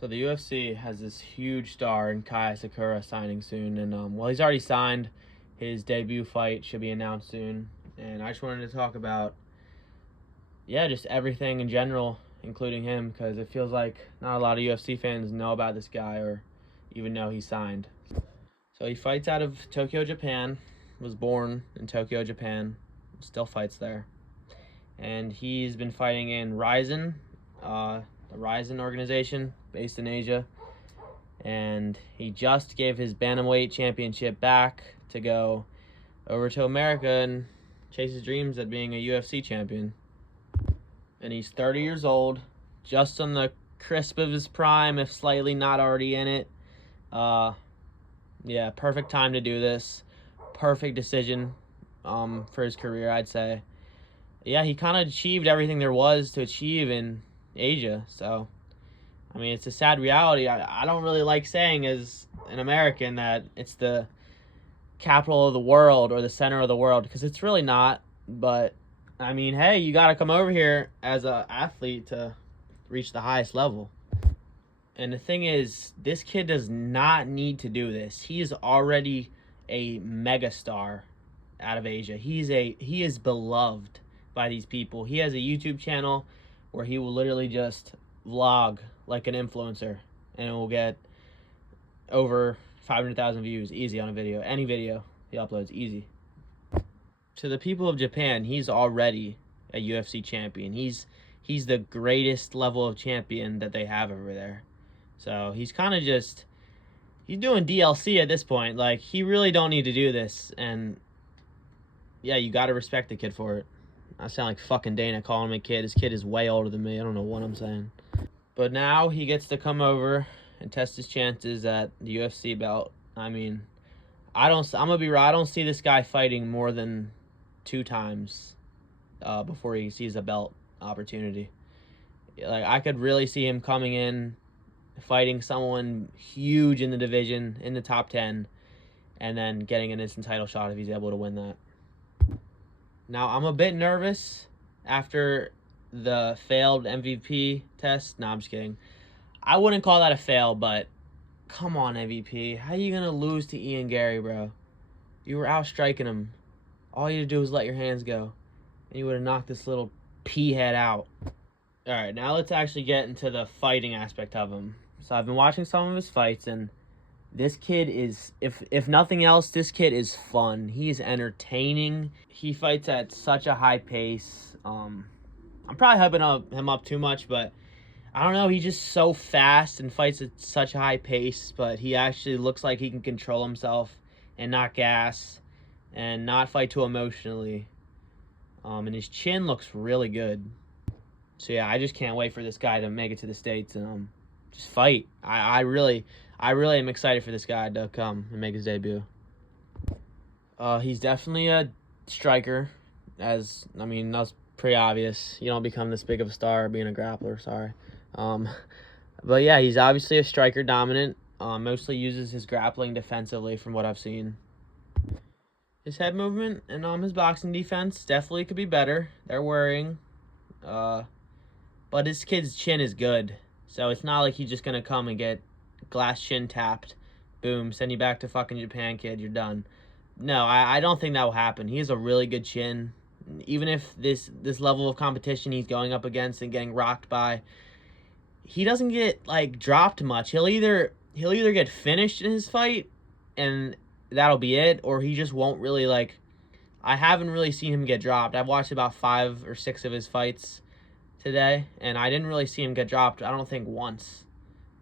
So the UFC has this huge star in Kai Asakura signing soon, and well, he's already signed. His debut fight should be announced soon, and I just wanted to talk about, yeah, just everything in general, including him, because it feels like not a lot of UFC fans know about this guy or even know he signed. So he fights out of Tokyo, Japan. Was born in Tokyo, Japan. Still fights there, and he's been fighting in Ryzen, the Ryzen organization based in Asia, and he just gave his bantamweight championship back to go over to America and chase his dreams at being a UFC champion. And he's 30 years old, just on the crisp of his prime, if slightly not already in it. Yeah, perfect time to do this. Perfect decision for his career, I'd say. Yeah, he kind of achieved everything there was to achieve in Asia. So, I mean, it's a sad reality. I don't really like saying as an American that it's the capital of the world or the center of the world, because it's really not. But, I mean, hey, you got to come over here as an athlete to reach the highest level. And the thing is, this kid does not need to do this. He is already a megastar out of Asia. He is beloved by these people. He has a YouTube channel where he will literally just vlog like an influencer, and it will get over 500,000 views easy on a video. Any video he uploads, easy. To the people of Japan, he's already a UFC champion. He's the greatest level of champion that they have over there. So he's kind of just, he's doing DLC at this point. Like, he really don't need to do this. And yeah, you got to respect the kid for it. I sound like fucking Dana calling him a kid. His kid is way older than me. I don't know what I'm saying. But now he gets to come over and test his chances at the UFC belt. I mean, I'm gonna be real. I don't see this guy fighting more than 2 times before he sees a belt opportunity. Like, I could really see him coming in, fighting someone huge in the division, in the top 10, and then getting an instant title shot if he's able to win that. Now, I'm a bit nervous after the failed MVP test. No, I'm just kidding. I wouldn't call that a fail, but come on, MVP. How you going to lose to Ian Gary, bro? You were outstriking him. All you had to do was let your hands go, and you would have knocked this little pea head out. All right, now let's actually get into the fighting aspect of him. So I've been watching some of his fights, and this kid is, if nothing else, this kid is fun. He's entertaining. He fights at such a high pace. I'm probably hyping him up too much, but I don't know. He's just so fast and fights at such a high pace, but he actually looks like he can control himself and not gas and not fight too emotionally. And his chin looks really good. So yeah, I just can't wait for this guy to make it to the States and just fight. I really am excited for this guy to come and make his debut. He's definitely a striker, that's pretty obvious. You don't become this big of a star being a grappler, sorry. But yeah, he's obviously a striker dominant. Mostly uses his grappling defensively from what I've seen. His head movement and his boxing defense definitely could be better. They're worrying. But this kid's chin is good. So it's not like he's just going to come and get glass chin tapped. Boom, send you back to fucking Japan, kid. You're done. No, I don't think that will happen. He has a really good chin. Even if this level of competition he's going up against and getting rocked by, he doesn't get, like, dropped much. He'll either get finished in his fight, and that'll be it, or he just won't really, like, I haven't really seen him get dropped. I've watched about 5 or 6 of his fights today, and I didn't really see him get dropped, I don't think, once.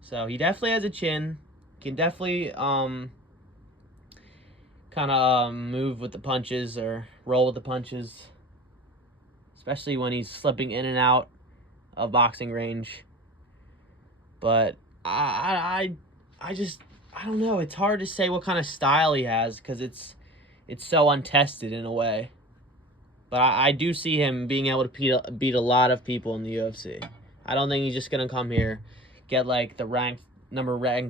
So he definitely has a chin. Can definitely kind of move with the punches or roll with the punches, especially when he's slipping in and out of boxing range. But I don't know. It's hard to say what kind of style he has because it's so untested in a way. But I do see him being able to beat a lot of people in the UFC. I don't think he's just going to come here, get like the ranked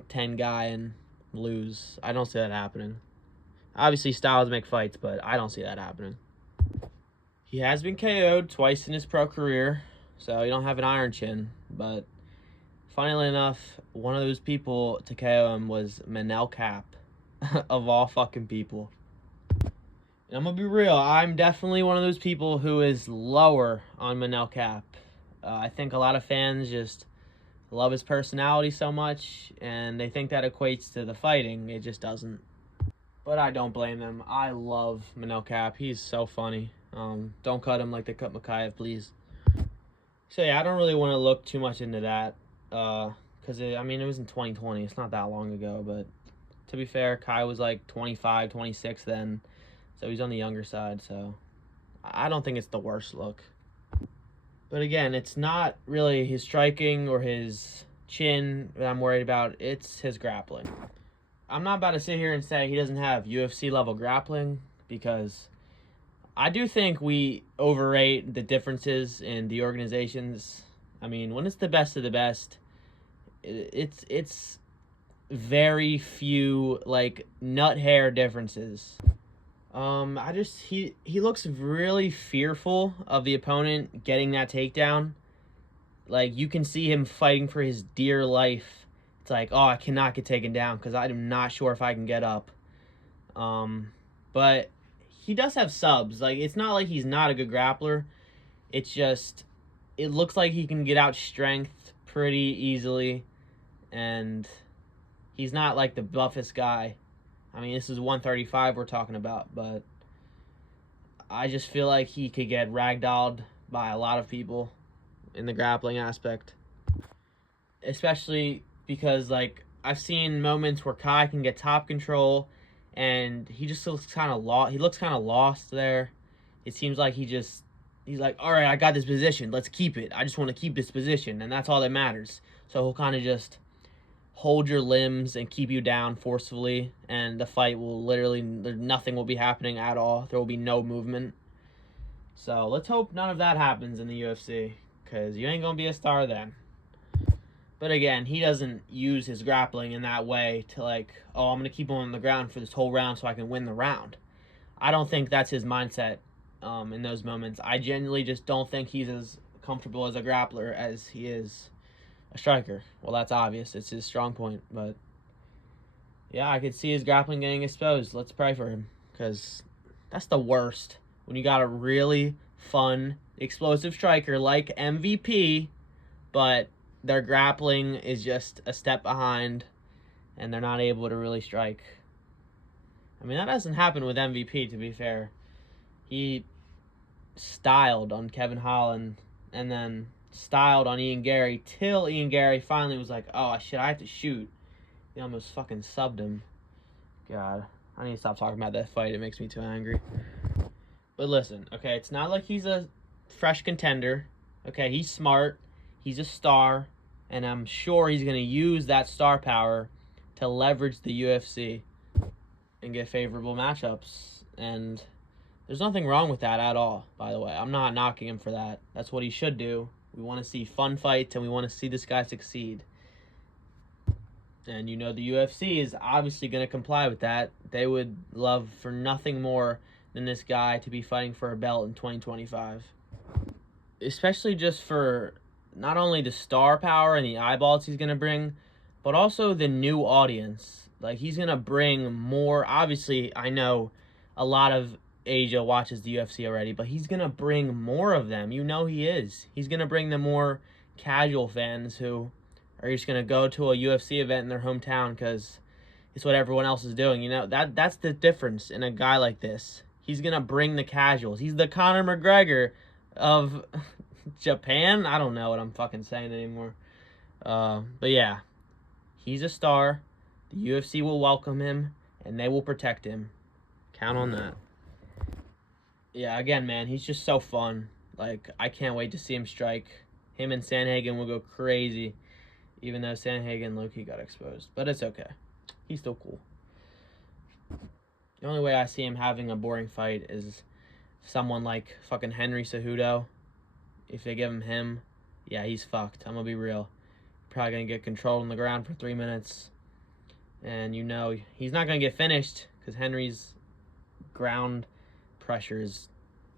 10 guy and lose. I don't see that happening. Obviously, styles make fights, but I don't see that happening. He has been KO'd twice in his pro career, so he don't have an iron chin. But Funnily enough, one of those people to KO him was Manel Cap, of all fucking people. And I'm gonna be real, I'm definitely one of those people who is lower on Manel Cap. I think a lot of fans just love his personality so much, and they think that equates to the fighting. It just doesn't. But I don't blame them. I love Manel Cap. He's so funny. Don't cut him like they cut Makayev, please. So yeah, I don't really want to look too much into that, because it was in 2020. It's not that long ago, but to be fair, Kai was like 25, 26 then, so he's on the younger side, so I don't think it's the worst look. But again, it's not really his striking or his chin that I'm worried about. It's his grappling. I'm not about to sit here and say he doesn't have UFC level grappling, because I do think we overrate the differences in the organizations. I mean, when it's the best of the best, it's very few like nut hair differences. He looks really fearful of the opponent getting that takedown. Like, you can see him fighting for his dear life. It's like, oh, I cannot get taken down because I'm not sure if I can get up. But he does have subs. Like, it's not like he's not a good grappler. It's just, it looks like he can get out strength pretty easily. And he's not like the buffest guy. I mean, this is 135 we're talking about, but I just feel like he could get ragdolled by a lot of people in the grappling aspect. Especially because, like, I've seen moments where Kai can get top control, and he just looks kind of lost. He looks kind of lost there. It seems like he's like, all right, I got this position. Let's keep it. I just want to keep this position, and that's all that matters. So he'll kind of just hold your limbs and keep you down forcefully, and the fight will literally, nothing will be happening at all. There will be no movement. So let's hope none of that happens in the UFC, because you ain't going to be a star then. But again, he doesn't use his grappling in that way to like, oh, I'm going to keep him on the ground for this whole round so I can win the round. I don't think that's his mindset in those moments. I genuinely just don't think he's as comfortable as a grappler as he is a striker. Well, that's obvious. It's his strong point. But yeah, I could see his grappling getting exposed. Let's pray for him, because that's the worst. When you got a really fun, explosive striker like MVP, but their grappling is just a step behind, and they're not able to really strike. I mean, that doesn't happen with MVP, to be fair. He styled on Kevin Holland, and then styled on Ian Gary, till Ian Gary finally was like, oh, shit, I have to shoot. He almost fucking subbed him. God, I need to stop talking about that fight. It makes me too angry. But listen, okay, it's not like he's a fresh contender. Okay, he's smart. He's a star, and I'm sure he's going to use that star power to leverage the UFC and get favorable matchups. And there's nothing wrong with that at all, by the way. I'm not knocking him for that. That's what he should do. We want to see fun fights, and we want to see this guy succeed. And the UFC is obviously going to comply with that. They would love for nothing more than this guy to be fighting for a belt in 2025. Especially just for not only the star power and the eyeballs he's going to bring, but also the new audience. Like, he's going to bring more. Obviously, I know a lot of Asia watches the UFC already, but he's going to bring more of them. He is. He's going to bring the more casual fans who are just going to go to a UFC event in their hometown because it's what everyone else is doing. That's the difference in a guy like this. He's going to bring the casuals. He's the Conor McGregor of Japan. I don't know what I'm fucking saying anymore. But yeah, he's a star. The UFC will welcome him, and they will protect him. Count on that. Yeah, again, man, he's just so fun. Like, I can't wait to see him strike. Him and Sandhagen will go crazy, even though Sandhagen low-key got exposed. But it's okay. He's still cool. The only way I see him having a boring fight is someone like fucking Henry Cejudo. If they give him, yeah, he's fucked. I'm gonna be real. Probably gonna get controlled on the ground for 3 minutes. And he's not gonna get finished because Henry's ground pressure is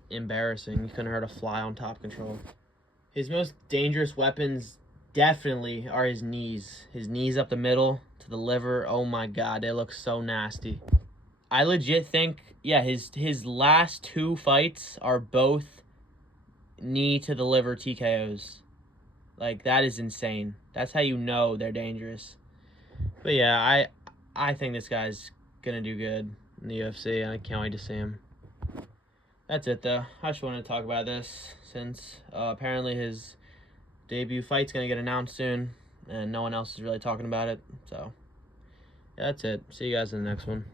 embarrassing. He couldn't hurt a fly on top control. His most dangerous weapons definitely are his knees. His knees up the middle to the liver. Oh my God, they look so nasty. I legit think, yeah, his last 2 fights are both knee to the liver TKOs. Like, that is insane. That's how you know they're dangerous. But yeah, I think this guy's gonna do good in the UFC, and I can't wait to see him. That's it, though. I just wanted to talk about this since apparently his debut fight's gonna get announced soon, and no one else is really talking about it. So yeah, that's it. See you guys in the next one.